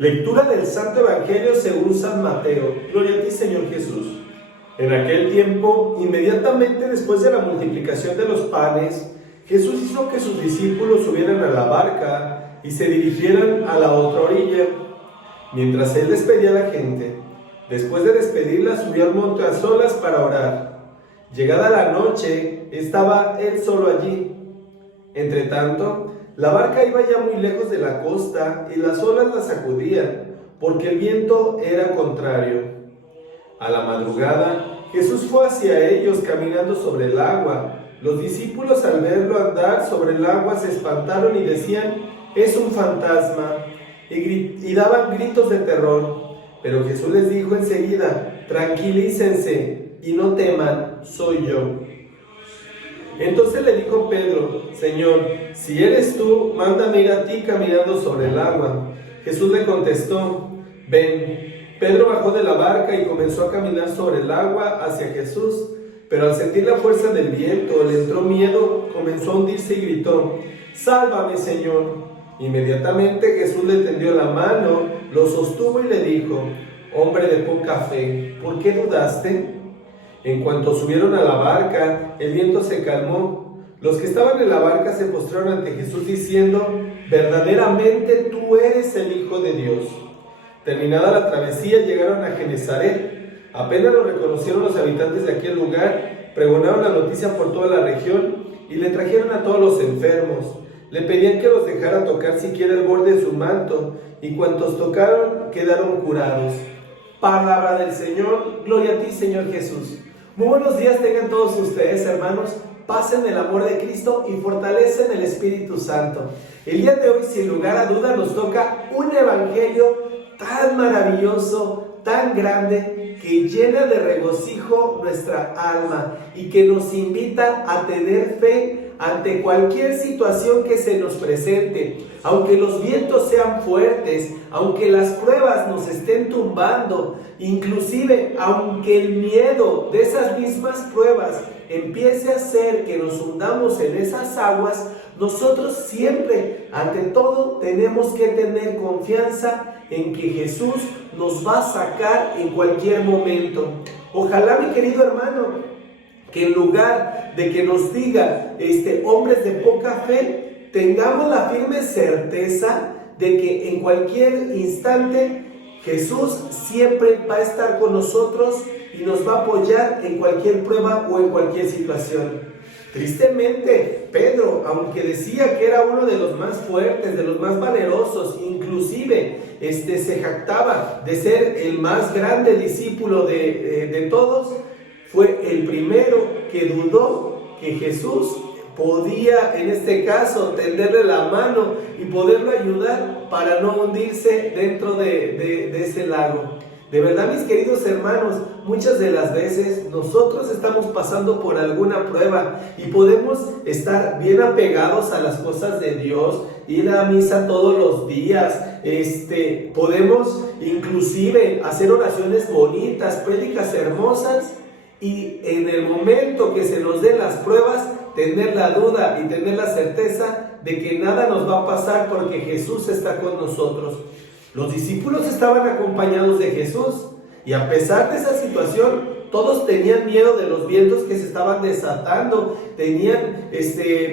Lectura del Santo Evangelio según San Mateo. Gloria a ti, Señor Jesús. En aquel tiempo, inmediatamente después de la multiplicación de los panes, Jesús hizo que sus discípulos subieran a la barca y se dirigieran a la otra orilla, mientras él despedía a la gente. Después de despedirla, subió al monte a solas para orar. Llegada la noche, estaba él solo allí. Entretanto, la barca iba ya muy lejos de la costa y las olas la sacudían, porque el viento era contrario. A la madrugada, Jesús fue hacia ellos caminando sobre el agua. Los discípulos, al verlo andar sobre el agua, se espantaron y decían: «Es un fantasma», y daban gritos de terror. Pero Jesús les dijo enseguida: «Tranquilícense y no teman, soy yo». Entonces le dijo Pedro: «Señor, si eres tú, mándame ir a ti caminando sobre el agua». Jesús le contestó: «Ven». Pedro bajó de la barca y comenzó a caminar sobre el agua hacia Jesús, pero al sentir la fuerza del viento le entró miedo, comenzó a hundirse y gritó: «¡Sálvame, Señor!». Inmediatamente Jesús le tendió la mano, lo sostuvo y le dijo: «Hombre de poca fe, ¿por qué dudaste?». En cuanto subieron a la barca, el viento se calmó. Los que estaban en la barca se postraron ante Jesús diciendo: «Verdaderamente tú eres el Hijo de Dios». Terminada la travesía, llegaron a Genesaret. Apenas lo reconocieron los habitantes de aquel lugar, pregonaron la noticia por toda la región y le trajeron a todos los enfermos. Le pedían que los dejara tocar siquiera el borde de su manto, y cuantos tocaron quedaron curados. Palabra del Señor. Gloria a ti, Señor Jesús. Muy buenos días tengan todos ustedes, hermanos. Pasen el amor de Cristo y fortalecen el Espíritu Santo. El día de hoy, sin lugar a duda, nos toca un evangelio tan maravilloso, tan grande, que llena de regocijo nuestra alma y que nos invita a tener fe ante cualquier situación que se nos presente. Aunque los vientos sean fuertes, aunque las pruebas nos estén tumbando, inclusive aunque el miedo de esas mismas pruebas empiece a hacer que nos hundamos en esas aguas, nosotros siempre, ante todo, tenemos que tener confianza en que Jesús nos va a sacar en cualquier momento. Ojalá, mi querido hermano, que en lugar de que nos diga hombres de poca fe, tengamos la firme certeza de que en cualquier instante Jesús siempre va a estar con nosotros y nos va a apoyar en cualquier prueba o en cualquier situación. Tristemente, Pedro, aunque decía que era uno de los más fuertes, de los más valerosos, inclusive se jactaba de ser el más grande discípulo de todos, fue el primero que dudó que Jesús podía, en este caso, tenderle la mano y poderlo ayudar para no hundirse dentro de ese lago. De verdad, mis queridos hermanos, muchas de las veces nosotros estamos pasando por alguna prueba y podemos estar bien apegados a las cosas de Dios, ir a misa todos los días, podemos inclusive hacer oraciones bonitas, prédicas hermosas, y en el momento que se nos den las pruebas, tener la duda y tener la certeza de que nada nos va a pasar porque Jesús está con nosotros. Los discípulos estaban acompañados de Jesús y a pesar de esa situación, todos tenían miedo de los vientos que se estaban desatando, tenían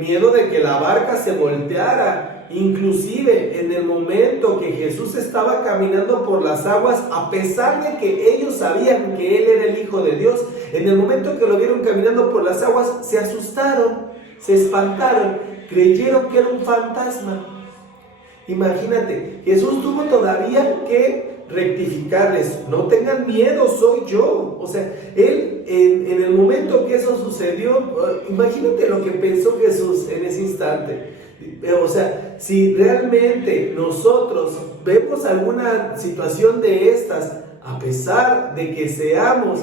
miedo de que la barca se volteara. Inclusive en el momento que Jesús estaba caminando por las aguas, a pesar de que ellos sabían que Él era el Hijo de Dios, en el momento que lo vieron caminando por las aguas, se asustaron, se espantaron, creyeron que era un fantasma. Imagínate, Jesús tuvo todavía que rectificarles: no tengan miedo, soy yo. O sea, Él en el momento que eso sucedió, imagínate lo que pensó Jesús en ese instante. O sea, si realmente nosotros vemos alguna situación de estas, a pesar de que seamos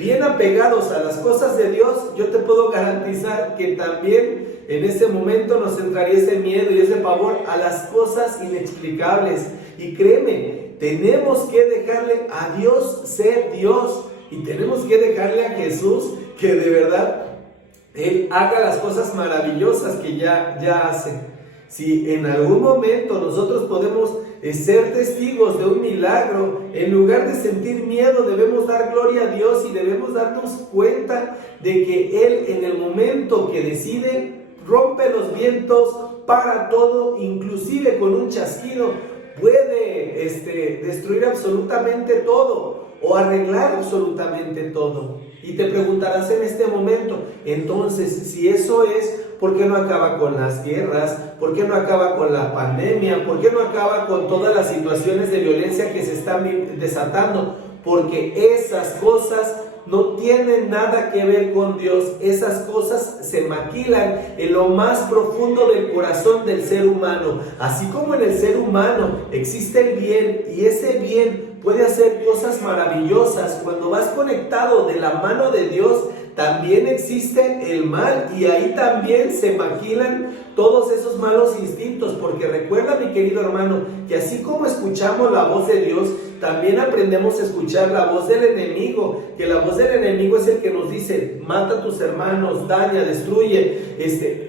bien apegados a las cosas de Dios, yo te puedo garantizar que también en ese momento nos entraría ese miedo y ese pavor a las cosas inexplicables. Y créeme, tenemos que dejarle a Dios ser Dios y tenemos que dejarle a Jesús que de verdad Él haga las cosas maravillosas que ya hace. Si en algún momento nosotros podemos ser testigos de un milagro, en lugar de sentir miedo, debemos dar gloria a Dios y debemos darnos cuenta de que Él, en el momento que decide, rompe los vientos, para todo, inclusive con un chasquido puede destruir absolutamente todo o arreglar absolutamente todo. Y te preguntarás en este momento, entonces, si eso es, ¿por qué no acaba con las guerras? ¿Por qué no acaba con la pandemia? ¿Por qué no acaba con todas las situaciones de violencia que se están desatando? Porque esas cosas no tienen nada que ver con Dios. Esas cosas se maquilan en lo más profundo del corazón del ser humano. Así como en el ser humano existe el bien, y ese bien puede hacer cosas maravillosas cuando vas conectado de la mano de Dios, también existe el mal, y ahí también se maquilan todos esos malos instintos. Porque recuerda, mi querido hermano, que así como escuchamos la voz de Dios, también aprendemos a escuchar la voz del enemigo, que la voz del enemigo es el que nos dice: mata a tus hermanos, daña, destruye,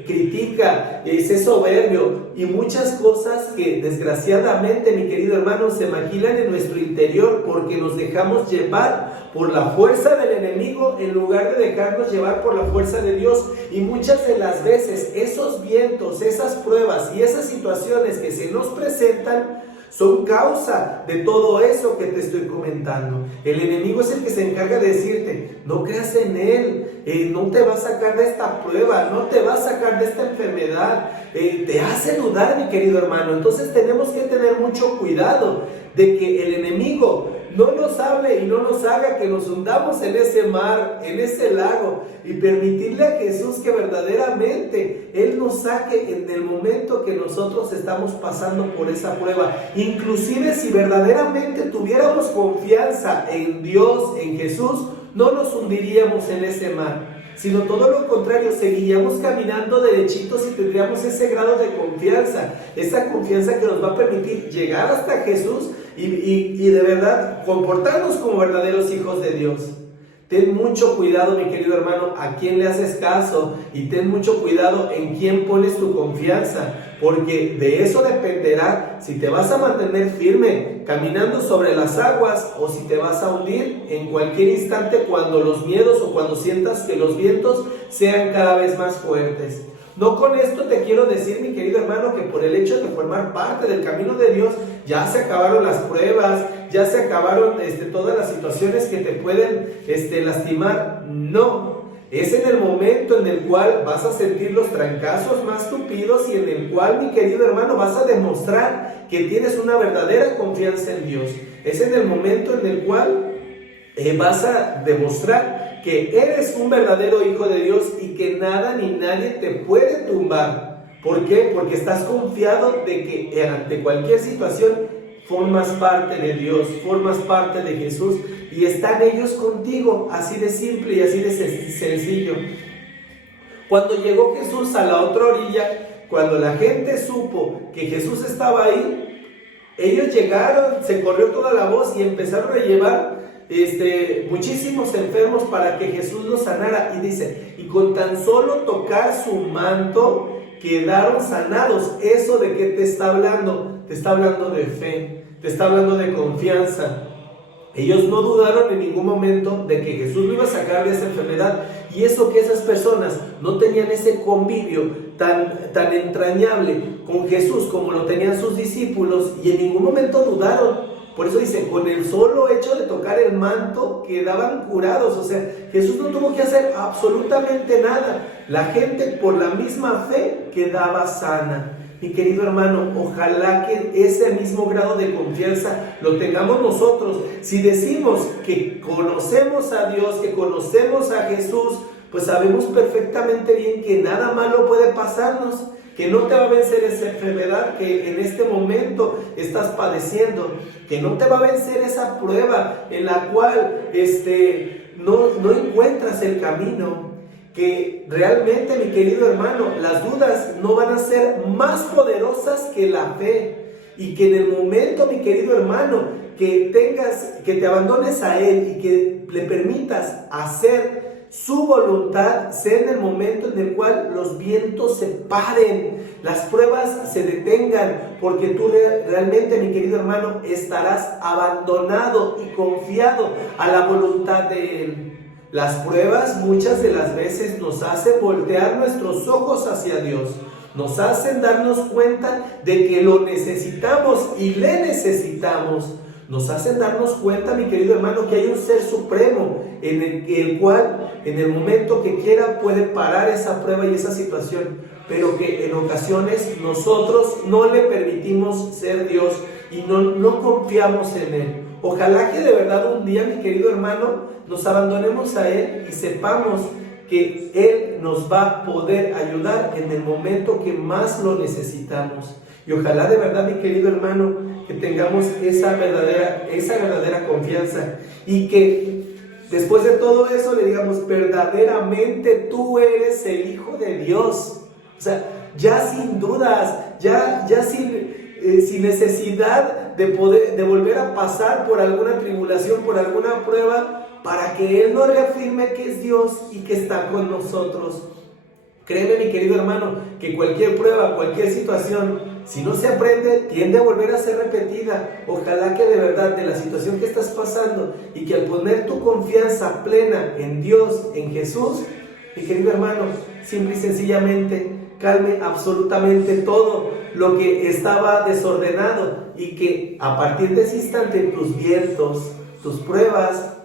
critica, es soberbio, y muchas cosas que desgraciadamente, mi querido hermano, se maquilan en nuestro interior porque nos dejamos llevar por la fuerza del enemigo en lugar de dejarnos llevar por la fuerza de Dios. Y muchas de las veces esos vientos, esas pruebas y esas situaciones que se nos presentan son causa de todo eso que te estoy comentando. El enemigo es el que se encarga de decirte: no creas en él, no te va a sacar de esta prueba, no te va a sacar de esta enfermedad, te hace dudar, mi querido hermano. Entonces tenemos que tener mucho cuidado de que el enemigo no nos hable y no nos haga que nos hundamos en ese mar, en ese lago, y permitirle a Jesús que verdaderamente Él nos saque en el momento que nosotros estamos pasando por esa prueba. Inclusive si verdaderamente tuviéramos confianza en Dios, en Jesús, no nos hundiríamos en ese mar, sino todo lo contrario, seguiríamos caminando derechitos y tendríamos ese grado de confianza, esa confianza que nos va a permitir llegar hasta Jesús y de verdad comportarnos como verdaderos hijos de Dios. Ten mucho cuidado, mi querido hermano, a quién le haces caso, y ten mucho cuidado en quién pones tu confianza, porque de eso dependerá si te vas a mantener firme caminando sobre las aguas o si te vas a hundir en cualquier instante cuando los miedos o cuando sientas que los vientos sean cada vez más fuertes. No con esto te quiero decir, mi querido hermano, que por el hecho de formar parte del camino de Dios ya se acabaron las pruebas, ya se acabaron todas las situaciones que te pueden lastimar. No, es en el momento en el cual vas a sentir los trancazos más tupidos y en el cual, mi querido hermano, vas a demostrar que tienes una verdadera confianza en Dios. Es en el momento en el cual vas a demostrar que eres un verdadero hijo de Dios y que nada ni nadie te puede tumbar. ¿Por qué? Porque estás confiado de que ante cualquier situación formas parte de Dios, formas parte de Jesús y están ellos contigo, así de simple y así de sencillo. Cuando llegó Jesús a la otra orilla, cuando la gente supo que Jesús estaba ahí, ellos llegaron, se corrió toda la voz y empezaron a llevar muchísimos enfermos para que Jesús los sanara. Y dice, y con tan solo tocar su manto quedaron sanados. ¿Eso de qué te está hablando? Te está hablando de fe, te está hablando de confianza. Ellos no dudaron en ningún momento de que Jesús lo iba a sacar de esa enfermedad. Y eso que esas personas no tenían ese convivio tan entrañable con Jesús como lo tenían sus discípulos, y en ningún momento dudaron. Por eso dice, con el solo hecho de tocar el manto quedaban curados. O sea, Jesús no tuvo que hacer absolutamente nada. La gente por la misma fe quedaba sana. Mi querido hermano, ojalá que ese mismo grado de confianza lo tengamos nosotros. Si decimos que conocemos a Dios, que conocemos a Jesús, pues sabemos perfectamente bien que nada malo puede pasarnos, que no te va a vencer esa enfermedad que en este momento estás padeciendo, que no te va a vencer esa prueba en la cual no encuentras el camino, que realmente, mi querido hermano, las dudas no van a ser más poderosas que la fe, y que en el momento, mi querido hermano, que te abandones a Él y que le permitas hacer su voluntad sea en el momento en el cual los vientos se paren, las pruebas se detengan, porque tú realmente, mi querido hermano, estarás abandonado y confiado a la voluntad de Él. Las pruebas muchas de las veces nos hacen voltear nuestros ojos hacia Dios, nos hacen darnos cuenta de que lo necesitamos y le necesitamos. Nos hacen darnos cuenta, mi querido hermano, que hay un ser supremo en el cual en el momento que quiera puede parar esa prueba y esa situación, pero que en ocasiones nosotros no le permitimos ser Dios y no confiamos en Él. Ojalá que de verdad un día, mi querido hermano, nos abandonemos a Él y sepamos que Él nos va a poder ayudar en el momento que más lo necesitamos. Y ojalá de verdad, mi querido hermano, que tengamos esa verdadera confianza y que después de todo eso le digamos, verdaderamente tú eres el Hijo de Dios. O sea, ya sin dudas, ya sin necesidad de volver a pasar por alguna tribulación, por alguna prueba, para que Él nos reafirme que es Dios y que está con nosotros. Créeme, mi querido hermano, que cualquier prueba, cualquier situación, si no se aprende, tiende a volver a ser repetida. Ojalá que de verdad de la situación que estás pasando y que al poner tu confianza plena en Dios, en Jesús, mi querido hermano, simple y sencillamente calme absolutamente todo lo que estaba desordenado y que a partir de ese instante tus vientos, tus pruebas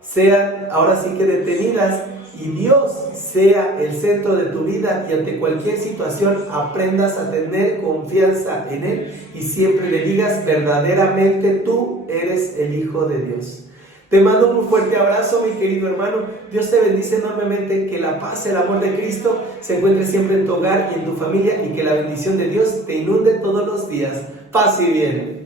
sean ahora sí que detenidas y Dios sea el centro de tu vida y ante cualquier situación aprendas a tener confianza en Él y siempre le digas, verdaderamente tú eres el Hijo de Dios. Te mando un fuerte abrazo, mi querido hermano. Dios te bendice enormemente. Que la paz, el amor de Cristo se encuentre siempre en tu hogar y en tu familia y que la bendición de Dios te inunde todos los días. Paz y bien.